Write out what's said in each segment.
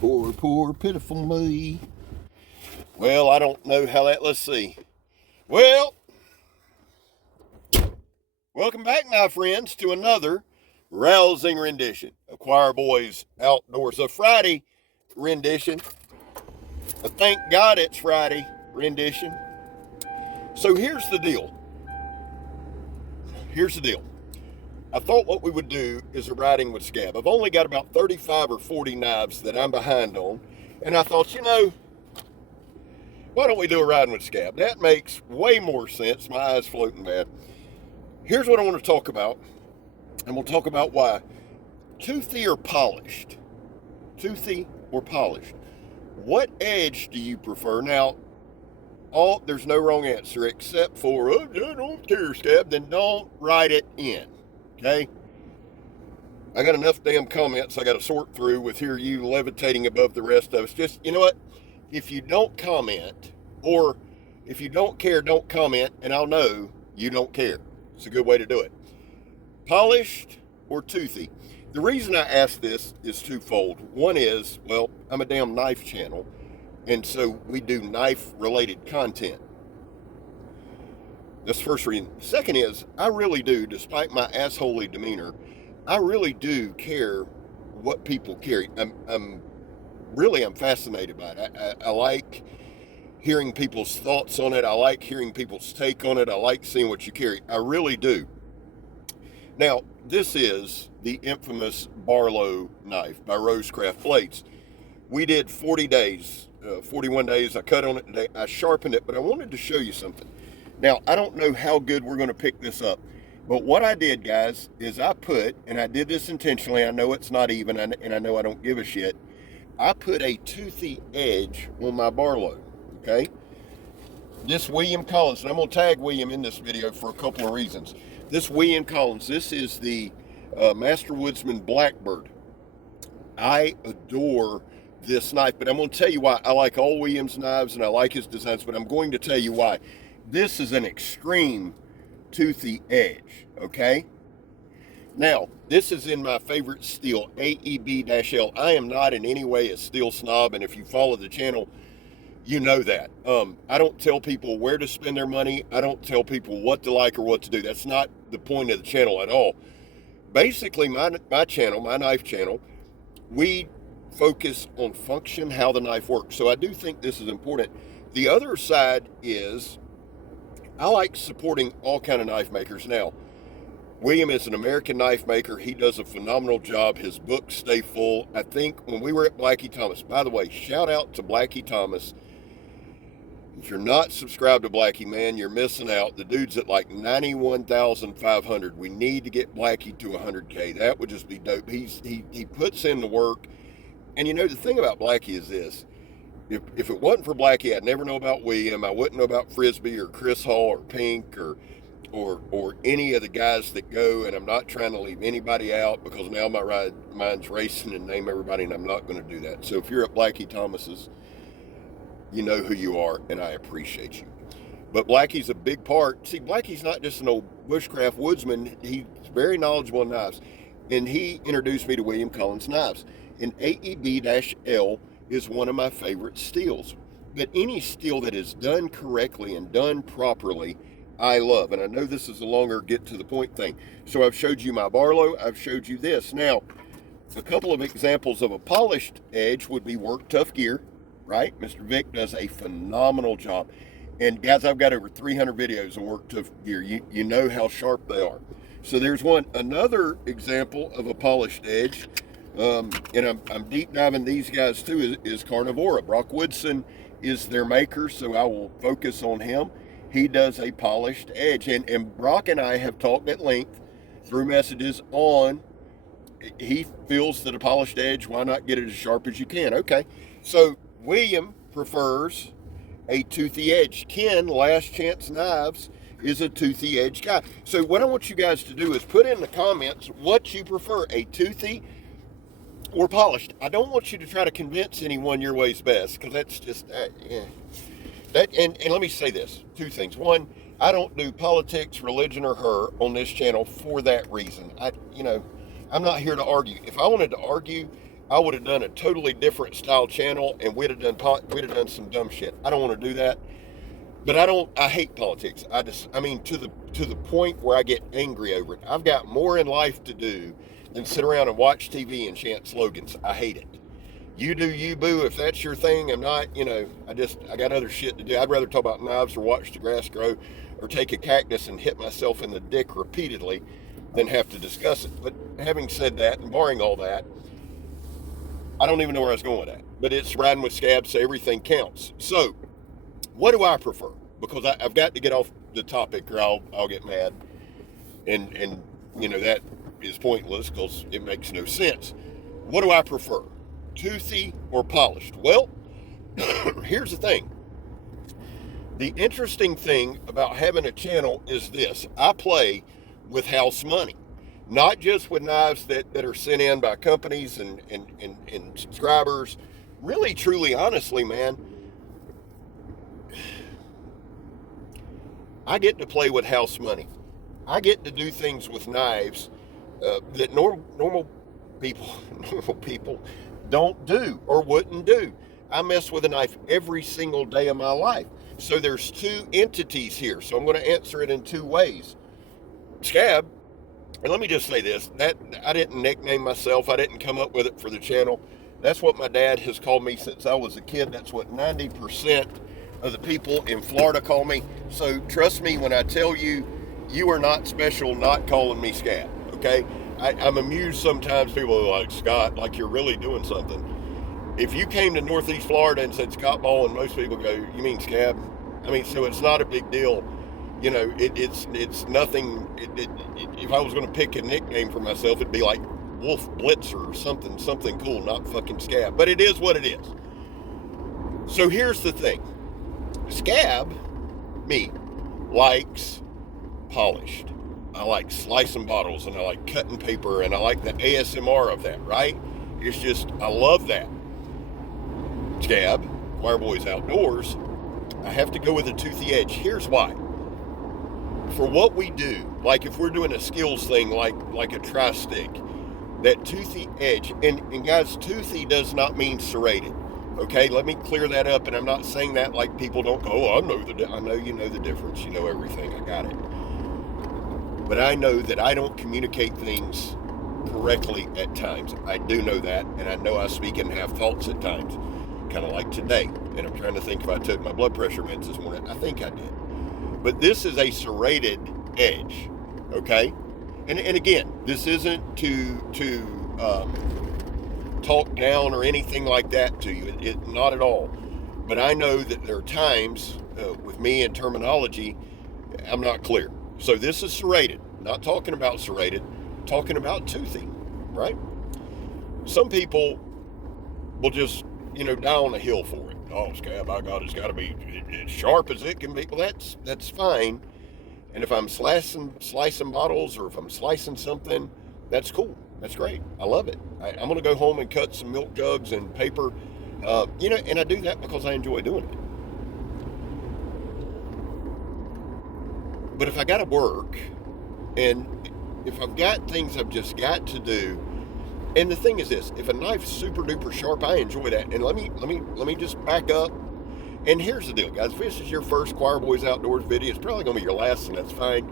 Poor, poor, pitiful me. Well, I don't know how that, let's see. Well, welcome back, my friends, to another rousing rendition of Choir Boys Outdoors. A Friday rendition. A thank God it's Friday rendition. So here's the deal. I thought what we would do is a riding with Scab. I've only got about 35 or 40 knives that I'm behind on. And I thought, why don't we do a riding with Scab? That makes way more sense. My eyes floating bad. Here's what I want to talk about. And we'll talk about why. Toothy or polished? Toothy or polished? What edge do you prefer? Now, there's no wrong answer except for, I don't care, Scab. Then don't write it in. Okay? I got enough damn comments I got to sort through with here you levitating above the rest of us. Just, you know what? If you don't comment, or if you don't care, don't comment, and I'll know you don't care. It's a good way to do it. Polished or toothy? The reason I ask this is twofold. One is, well, I'm a damn knife channel, and so we do knife-related content. That's the first reason. Second is, I really do, despite my assholey demeanor, I really do care what people carry. I'm fascinated by it. I like hearing people's thoughts on it. I like hearing people's take on it. I like seeing what you carry. I really do. Now, this is the infamous Barlow knife by Rosecraft Blades. We did 41 days. I cut on it today. I sharpened it, but I wanted to show you something. Now, I don't know how good we're going to pick this up, but what I did, guys, is I did this intentionally. I know it's not even, and I know I don't give a shit. I put a toothy edge on my Barlow, okay? This William Collins, and I'm going to tag William in this video for a couple of reasons. This William Collins, this is the Master Woodsman Blackbird. I adore this knife, but I'm going to tell you why. I like all William's knives, and I like his designs, but I'm going to tell you why. This is an extreme toothy edge, okay? Now, this is in my favorite steel, AEB-L. I am not in any way a steel snob, and if you follow the channel, you know that. I don't tell people where to spend their money. I don't tell people what to like or what to do. That's not the point of the channel at all. Basically, my channel, my knife channel, we focus on function, how the knife works. So I do think this is important. The other side is I like supporting all kind of knife makers. Now, William is an American knife maker. He does a phenomenal job. His books stay full. I think when we were at Blackie Thomas, by the way, shout out to Blackie Thomas. If you're not subscribed to Blackie, man, you're missing out. The dude's at like 91,500. We need to get Blackie to 100K. That would just be dope. He puts in the work. And you know, the thing about Blackie is this. If it wasn't for Blackie, I'd never know about William. I wouldn't know about Frisbee or Chris Hall or Pink or any of the guys that go, and I'm not trying to leave anybody out because now my mind's racing and name everybody, and I'm not going to do that. So if you're at Blackie Thomas's, you know who you are, and I appreciate you. But Blackie's a big part. See, Blackie's not just an old bushcraft woodsman. He's very knowledgeable in knives, and he introduced me to William Collins knives. And AEB-L is one of my favorite steels. But any steel that is done correctly and done properly, I love. And I know this is a longer get to the point thing. So I've showed you my Barlow. I've showed you this. Now, a couple of examples of a polished edge would be Work Tough Gear, right? Mr. Vic does a phenomenal job. And guys, I've got over 300 videos of Work Tough Gear. You know how sharp they are. So there's one. Another example of a polished edge, and I'm deep diving these guys too, is Carnivora. Brock Woodson is their maker, so I will focus on him. He does a polished edge, and Brock and I have talked at length through messages on, he feels that a polished edge, why not get it as sharp as you can? Okay, so William prefers a toothy edge. Ken, Last Chance Knives, is a toothy edge guy. So what I want you guys to do is put in the comments what you prefer, a toothy or polished. I don't want you to try to convince anyone your way's best, because that's just, yeah. And let me say this, two things. One, I don't do politics, religion, or her on this channel for that reason. I'm not here to argue. If I wanted to argue, I would have done a totally different style channel, and we'd have done some dumb shit. I don't want to do that. But I hate politics. I mean, to the point where I get angry over it. I've got more in life to do than sit around and watch TV and chant slogans. I hate it. You do you, boo. If that's your thing, I'm not, I got other shit to do. I'd rather talk about knives or watch the grass grow or take a cactus and hit myself in the dick repeatedly than have to discuss it. But having said that, and barring all that, I don't even know where I was going with that. But it's riding with Scab, so everything counts. So, what do I prefer? Because I've got to get off the topic or I'll get mad. And that is pointless because it makes no sense. What do I prefer? Toothy or polished? Well, here's the thing. The interesting thing about having a channel is this. I play with house money. Not just with knives that are sent in by companies and subscribers. Really, truly, honestly, man, I get to play with house money. I get to do things with knives that normal people don't do or wouldn't do. I mess with a knife every single day of my life. So there's two entities here. So I'm going to answer it in two ways. Scab, and let me just say this, that I didn't nickname myself. I didn't come up with it for the channel. That's what my dad has called me since I was a kid. That's what 90% of the people in Florida call me. So trust me when I tell you, you are not special not calling me Scab, okay? I'm amused sometimes. People are like, Scott, like you're really doing something. If you came to Northeast Florida and said Scott Ball, and most people go, you mean Scab? I mean, so it's not a big deal. It's nothing. If I was going to pick a nickname for myself, it'd be like Wolf Blitzer or something cool, not fucking Scab. But it is what it is. So here's the thing. Scab, me, likes polished. I like slicing bottles, and I like cutting paper, and I like the ASMR of that, right? It's just, I love that. Scab, Choir Boys Outdoors, I have to go with a toothy edge. Here's why. For what we do, like if we're doing a skills thing like a tri-stick, that toothy edge, and guys, toothy does not mean serrated. Okay, let me clear that up, and I'm not saying that like people don't go, oh, I know you know the difference, you know everything, I got it. But I know that I don't communicate things correctly at times. I do know that, and I know I speak and have thoughts at times, kind of like today. And I'm trying to think if I took my blood pressure meds this morning. I think I did. But this is a serrated edge, okay? And again, this isn't to talk down or anything like that to you. It not at all. But I know that there are times with me and terminology, I'm not clear. So this is serrated. Not talking about serrated, talking about toothy, right? Some people will just, die on a hill for it. Oh, Scab, by God, it's got to be as sharp as it can be. Well, that's fine. And if I'm slicing bottles or if I'm slicing something, that's cool. That's great. I love it. I'm going to go home and cut some milk jugs and paper, and I do that because I enjoy doing it. But if I got to work, and if I've got things I've just got to do, and the thing is this: if a knife's super duper sharp, I enjoy that. And let me just back up. And here's the deal, guys: if this is your first Choir Boys Outdoors video, it's probably going to be your last, and that's fine.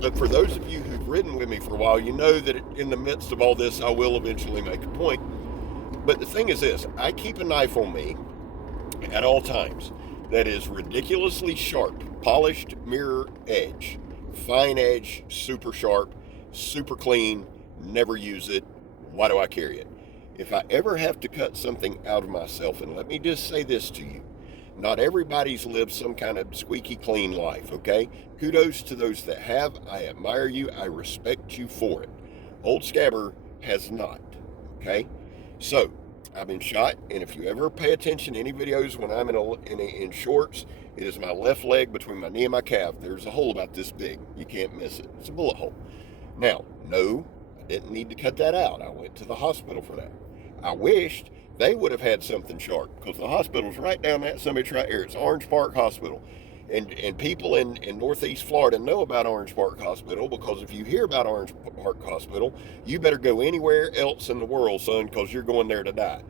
But for those of you who've ridden with me for a while, you know that in the midst of all this, I will eventually make a point. But the thing is this: I keep a knife on me at all times that is ridiculously sharp, polished mirror edge, fine edge, super sharp, super clean, never use it. Why do I carry it? If I ever have to cut something out of myself, and let me just say this to you, not everybody's lived some kind of squeaky clean life, okay? Kudos to those that have. I admire you. I respect you for it. Old Scabber has not, okay? So, I've been shot, and if you ever pay attention to any videos when I'm in shorts, it is my left leg between my knee and my calf. There's a hole about this big. You can't miss it. It's a bullet hole. Now, no, I didn't need to cut that out. I went to the hospital for that. I wished they would have had something sharp because the hospital's right down that summit right here. It's Orange Park Hospital. And people in Northeast Florida know about Orange Park Hospital, because if you hear about Orange Park Hospital, you better go anywhere else in the world, son, because you're going there to die.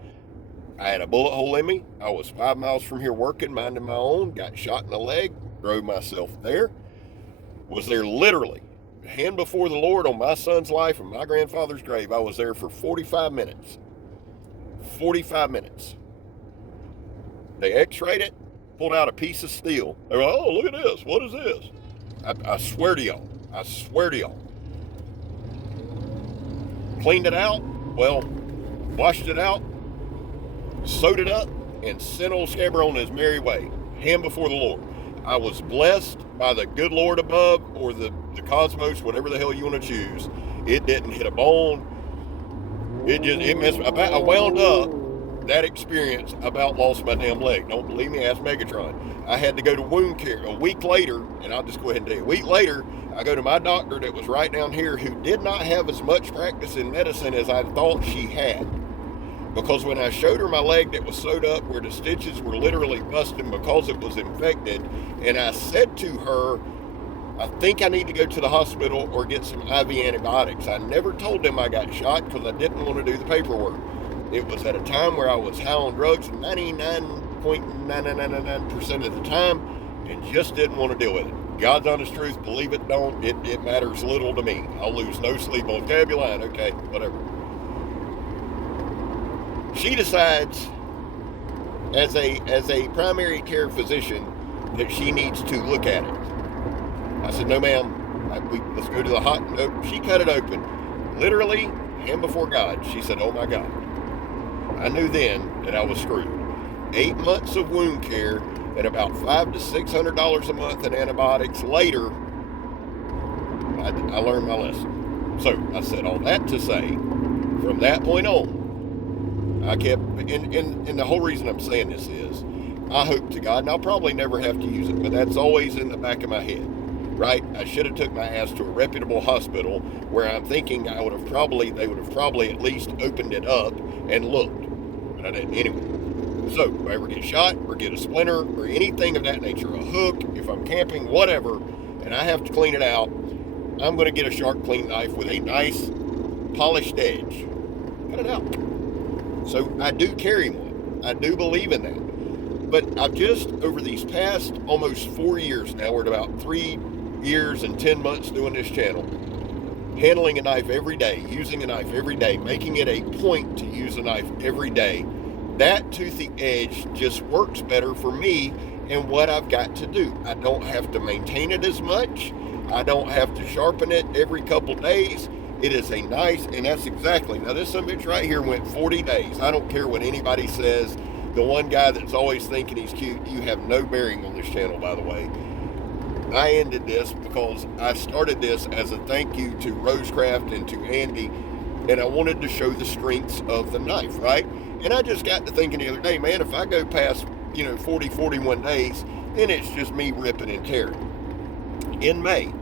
I had a bullet hole in me. I was 5 miles from here working, minding my own, got shot in the leg, drove myself there, was there literally, hand before the Lord on my son's life and my grandfather's grave. I was there for 45 minutes. 45 minutes. They x-rayed it, pulled out a piece of steel. They were like, oh, look at this. What is this? I swear to y'all. I swear to y'all. Cleaned it out. Well, washed it out, sewed it up, and sent old Scab on his merry way. Hand before the Lord. I was blessed by the good Lord above, or the cosmos, whatever the hell you want to choose. It didn't hit a bone. It messed. I wound up that experience, about lost my damn leg. Don't believe me? Ask Megatron. I had to go to wound care a week later, and I'll just go ahead and tell you. A week later, I go to my doctor that was right down here, who did not have as much practice in medicine as I thought she had. Because when I showed her my leg that was sewed up, where the stitches were literally busting because it was infected, and I said to her, I think I need to go to the hospital or get some IV antibiotics. I never told them I got shot because I didn't want to do the paperwork. It was at a time where I was high on drugs 99.9999% of the time, and just didn't want to deal with it. God's honest truth, believe it, don't, it matters little to me. I'll lose no sleep on tab your line, okay, whatever. She decides, as a primary care physician, that she needs to look at it. I said, no ma'am, let's go to the hot, nope. She cut it open, literally, hand before God. She said, oh my God. I knew then that I was screwed. 8 months of wound care and about $500 to $600 a month in antibiotics later, I learned my lesson. So I said all that to say, from that point on, I kept, and the whole reason I'm saying this is, I hope to God, and I'll probably never have to use it, but that's always in the back of my head, right? I should have took my ass to a reputable hospital where I'm thinking they would have probably at least opened it up and looked, but I didn't anyway. So if I ever get shot or get a splinter or anything of that nature, a hook, if I'm camping, whatever, and I have to clean it out, I'm going to get a sharp, clean knife with a nice polished edge. Cut it out. So I do carry one. I do believe in that. But I've just, over these past almost 4 years now, we're at about 3 years and 10 months doing this channel, handling a knife every day, using a knife every day, making it a point to use a knife every day, that toothy edge just works better for me and what I've got to do. I don't have to maintain it as much. I don't have to sharpen it every couple days. It is a nice, and that's exactly, now this son of a bitch right here went 40 days. I don't care what anybody says. The one guy that's always thinking he's cute, you have no bearing on this channel, by the way. I ended this because I started this as a thank you to Rosecraft and to Andy, and I wanted to show the strengths of the knife, right? And I just got to thinking the other day, man, if I go past, 40, 41 days, then it's just me ripping and tearing. In May,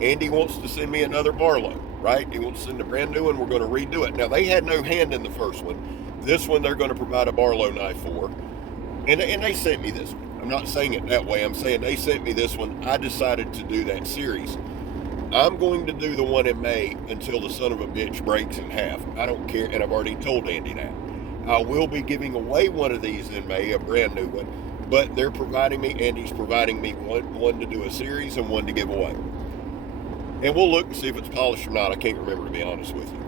Andy wants to send me another Barlow, right? He wants to send a brand new one. We're going to redo it. Now, they had no hand in the first one. This one, they're going to provide a Barlow knife for. And they sent me this one. I'm not saying it that way. I'm saying they sent me this one. I decided to do that series. I'm going to do the one in May until the son of a bitch breaks in half. I don't care, and I've already told Andy that. I will be giving away one of these in May, a brand new one, but they're providing me, Andy's providing me one to do a series and one to give away. And we'll look and see if it's polished or not. I can't remember, to be honest with you.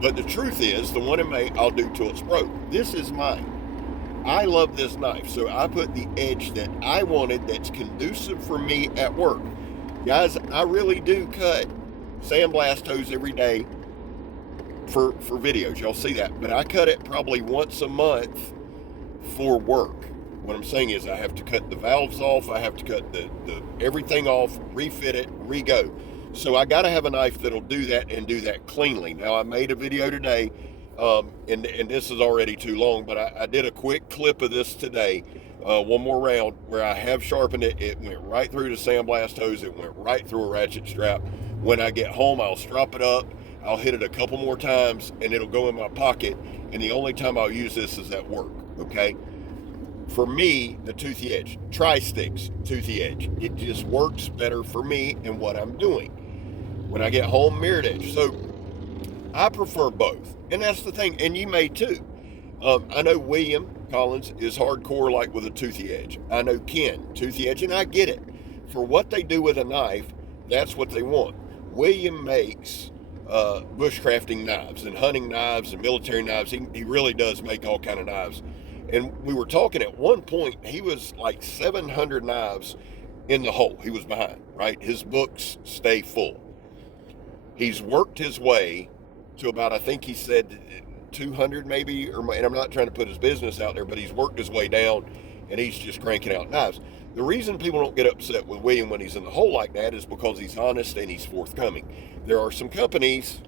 But the truth is, the one in May, I'll do till it's broke. This is mine. I love this knife, so I put the edge that I wanted that's conducive for me at work. Guys, I really do cut sandblast hose every day for videos. Y'all see that. But I cut it probably once a month for work. What I'm saying is I have to cut the valves off. I have to cut the everything off, refit it, re-go. So I got to have a knife that'll do that and do that cleanly. Now, I made a video today, and this is already too long, but I did a quick clip of this today, one more round, where I have sharpened it. It went right through the sandblast hose. It went right through a ratchet strap. When I get home, I'll strap it up. I'll hit it a couple more times, and it'll go in my pocket, and the only time I'll use this is at work, okay? For me, the Toothy Edge, Tri-Sticks Toothy Edge, it just works better for me and what I'm doing. When I get home, mirrored edge. So I prefer both. And that's the thing, and you may too. I know William Collins is hardcore, like with a Toothy Edge. I know Ken, Toothy Edge, and I get it. For what they do with a knife, that's what they want. William makes bushcrafting knives and hunting knives and military knives. He really does make all kind of knives. And we were talking at one point, he was like 700 knives in the hole. He was behind, right? His books stay full. He's worked his way to about, I think he said 200 maybe, and I'm not trying to put his business out there, but he's worked his way down and he's just cranking out knives. The reason people don't get upset with William when he's in the hole like that is because he's honest and he's forthcoming. There are some companies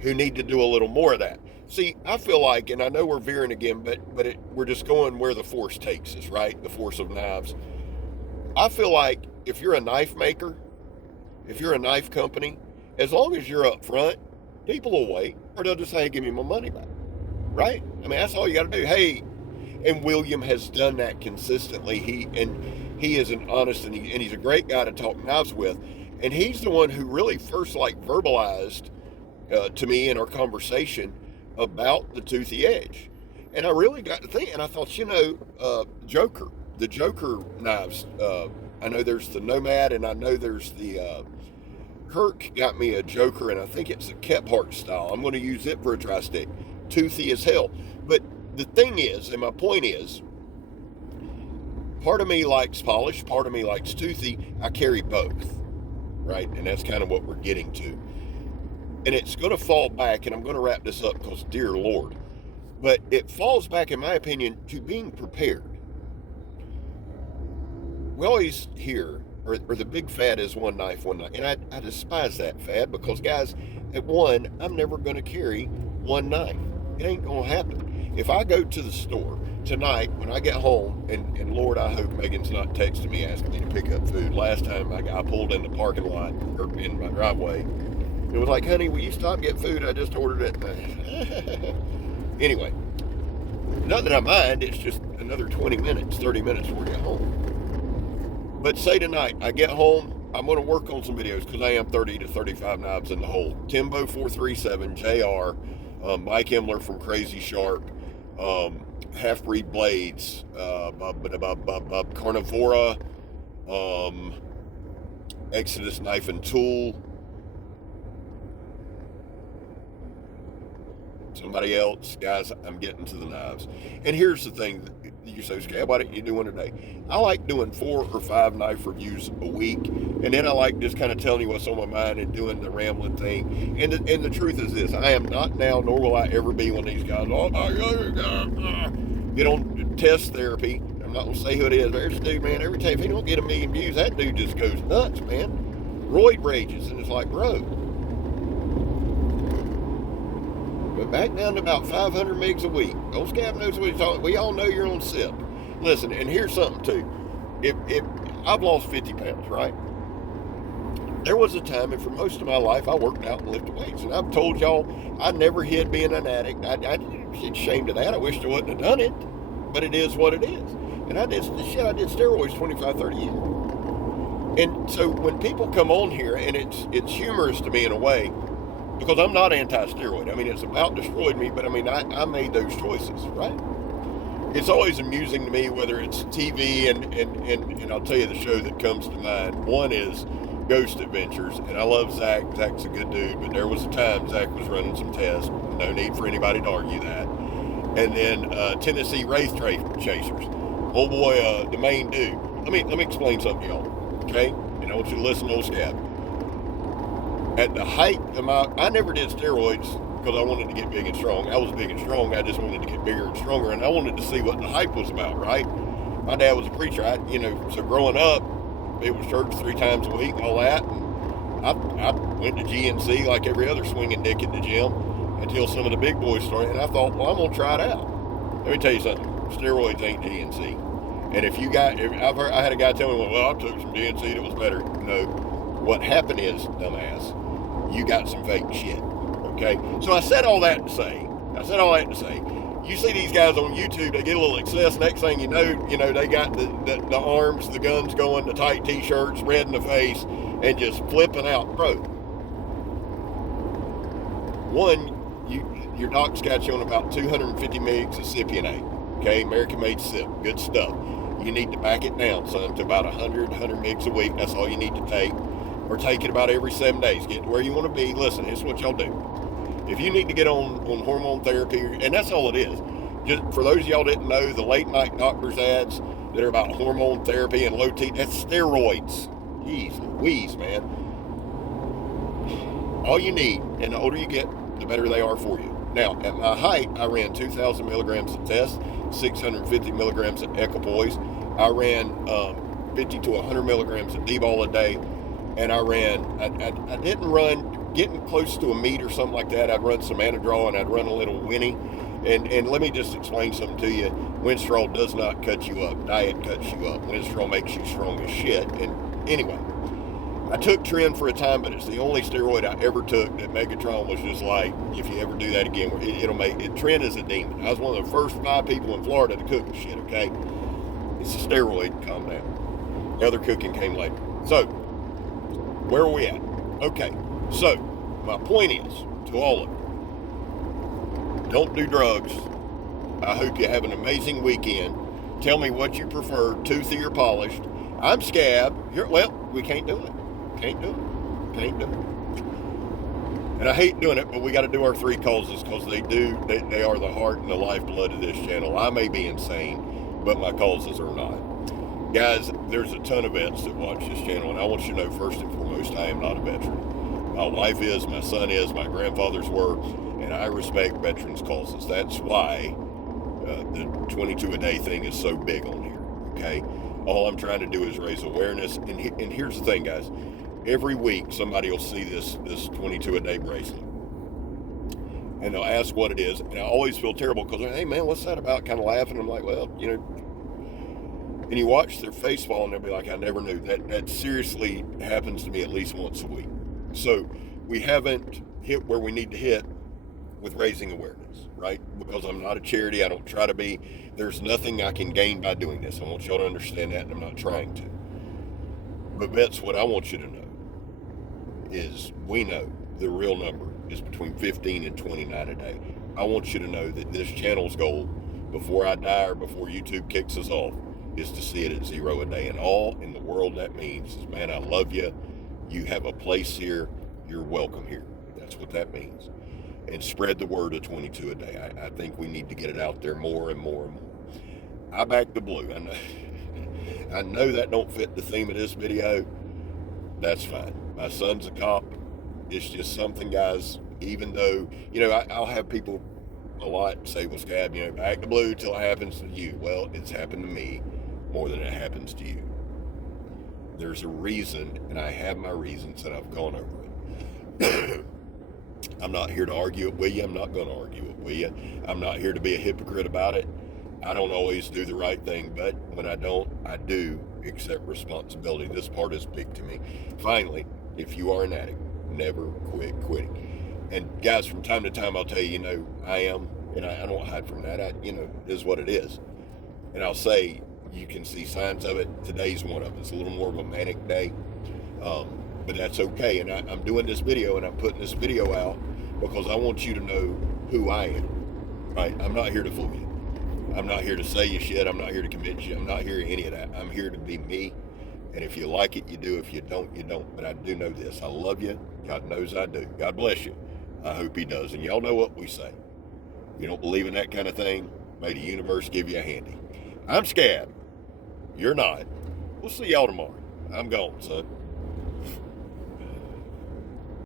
who need to do a little more of that. See, I feel like, and I know we're veering again, but we're just going where the force takes us, right? The force of knives. I feel like if you're a knife maker, if you're a knife company, as long as you're up front, people will wait, or they'll just say, hey, give me my money back, right? I mean, that's all you got to do. Hey, and William has done that consistently. He is an honest, and he's a great guy to talk knives with. And he's the one who really first verbalized to me in our conversation about the Toothy Edge. And I really got to think, and I thought, the Joker knives, I know there's the Nomad, and I know there's the, Kirk got me a Joker, and I think it's a Kephart style. I'm going to use it for a tri-stick. Toothy as hell. But the thing is, and my point is, part of me likes polish, part of me likes Toothy. I carry both, right? And that's kind of what we're getting to. And it's going to fall back, and I'm going to wrap this up because, dear Lord, but it falls back, in my opinion, to being prepared. We always hear, or the big fad is one knife, and I despise that fad because, guys, at one, I'm never going to carry one knife. It ain't going to happen. If I go to the store tonight when I get home, and Lord, I hope Megan's not texting me asking me to pick up food. Last time I pulled in the parking lot, or in my driveway, it was like, honey, will you stop and get food? I just ordered it. Anyway, not that I mind, it's just another 20 minutes, 30 minutes before we get home. But say tonight, I get home, I'm going to work on some videos because I am 30 to 35 knives in the hole. Timbo 437, JR, Mike Emler from Crazy Sharp, Half-Breed Blades, Carnivora, Exodus Knife and Tool, somebody else. Guys, I'm getting to the knives. And here's the thing. You say, Scab, why don't you do one today? I like doing 4 or 5 knife reviews a week. And then I like just kind of telling you what's on my mind and doing the rambling thing. And the truth is this. I am not now, nor will I ever be one of these guys. Oh, my God. Get on test therapy. I'm not going to say who it is. There's a dude, man. Every time, if he don't get 1,000,000 views, that dude just goes nuts, man. Roid rages. And it's like, bro. But back down to about 500 megs a week. Old Scab knows what he's talking. We all know you're on SIP. Listen, and here's something too. If I've lost 50 pounds, right? There was a time, and for most of my life, I worked out and lifted weights. And I've told y'all, I never hid being an addict. I'm ashamed of that. I wish I wouldn't have done it. But it is what it is. And I did steroids 25, 30 years. And so when people come on here, and it's humorous to me in a way, because I'm not anti-steroid. I mean, it's about destroyed me, but I mean, I made those choices, right? It's always amusing to me, whether it's TV, and I'll tell you the show that comes to mind. One is Ghost Adventures, and I love Zach. Zach's a good dude, but there was a time Zach was running some tests. No need for anybody to argue that. And then Tennessee Wraith Chasers. Oh boy, the main dude. Let me explain something to y'all, okay? And I want you to listen to old Scab. At the height of I never did steroids because I wanted to get big and strong. I was big and strong. I just wanted to get bigger and stronger, and I wanted to see what the hype was about, right? My dad was a preacher, so growing up, it was church 3 times a week and all that. And I went to GNC like every other swinging dick at the gym until some of the big boys started, and I thought, well, I'm going to try it out. Let me tell you something. Steroids ain't GNC. And I had a guy tell me, well, I took some GNC that was better. No. What happened is, dumbass, you got some fake shit, okay? So I said all that to say, You see these guys on YouTube, they get a little excess. Next thing you know, they got the arms, the guns going, the tight t-shirts, red in the face, and just flipping out. Bro, one, your doc's got you on about 250 mgs of cypionate. Okay, American-made sip, good stuff. You need to back it down, son, to about 100 mgs a week. That's all you need to take. Or take it about every 7 days. Get to where you want to be. Listen, here's what y'all do. If you need to get on hormone therapy, and that's all it is. Just for those of y'all didn't know, the late night doctors ads that are about hormone therapy and low T, that's steroids. Jeez Louise, man. All you need, and the older you get, the better they are for you. Now, at my height, I ran 2,000 milligrams of test, 650 milligrams of equipoise. I ran 50 to 100 milligrams of D-ball a day, and I didn't run, getting close to a meet or something like that. I'd run some Anadrol and I'd run a little Winnie. And let me just explain something to you. Winstrol does not cut you up. Diet cuts you up. Winstrol makes you strong as shit. And anyway, I took Tren for a time, but it's the only steroid I ever took that Megatron was just like, if you ever do that again, it'll make it. Tren is a demon. I was one of the first 5 people in Florida to cook the shit, okay? It's a steroid, calm down. The other cooking came later. So, where are we at? Okay, so my point is, to all of you, don't do drugs. I hope you have an amazing weekend. Tell me what you prefer, toothy or polished. I'm Scab. Well, we can't do it. Can't do it. And I hate doing it, but we got to do our 3 causes because they are the heart and the lifeblood of this channel. I may be insane, but my causes are not. Guys, there's a ton of vets that watch this channel, and I want you to know, first and foremost, I am not a veteran. My wife is, my son is, my grandfathers were, and I respect veterans' causes. That's why the 22 a day thing is so big on here, okay? All I'm trying to do is raise awareness, and here's the thing, guys. Every week, somebody will see this 22 a day bracelet, and they'll ask what it is, and I always feel terrible because, hey, man, what's that about? Kind of laughing. I'm like, well, you know, and you watch their face fall, and they'll be like, I never knew. That seriously happens to me at least once a week. So we haven't hit where we need to hit with raising awareness, right? Because I'm not a charity. I don't try to be. There's nothing I can gain by doing this. I want y'all to understand that, and I'm not trying to. But vets, what I want you to know is we know the real number is between 15 and 29 a day. I want you to know that this channel's goal, before I die or before YouTube kicks us off, is to see it at 0 a day. And all in the world that means is, man, I love you. You have a place here. You're welcome here. That's what that means. And spread the word of 22 a day. I think we need to get it out there more and more and more. I back the blue. I know that don't fit the theme of this video. That's fine. My son's a cop. It's just something, guys, even though, you know, I'll have people a lot say, well, Scab, you know, back the blue till it happens to you. Well, it's happened to me more than it happens to you. There's a reason, and I have my reasons, and I've gone over it. I'm not here to argue it with you. I'm not going to argue it with you. I'm not here to be a hypocrite about it. I don't always do the right thing, but when I don't, I do accept responsibility. This part is big to me. Finally, if you are an addict, never quit quitting. And guys, from time to time, I'll tell you, you know, I am, and I don't hide from that. You know, it is what it is. And I'll say, you can see signs of it. Today's one of them. It's a little more of a manic day, but that's okay. And I'm doing this video, and I'm putting this video out because I want you to know who I am. Right? I'm not here to fool you. I'm not here to say you shit. I'm not here to convince you. I'm not here to any of that. I'm here to be me. And if you like it, you do. If you don't, you don't. But I do know this. I love you. God knows I do. God bless you. I hope he does. And y'all know what we say. If you don't believe in that kind of thing, may the universe give you a handy. I'm Scab. You're not. We'll see y'all tomorrow. I'm gone, son.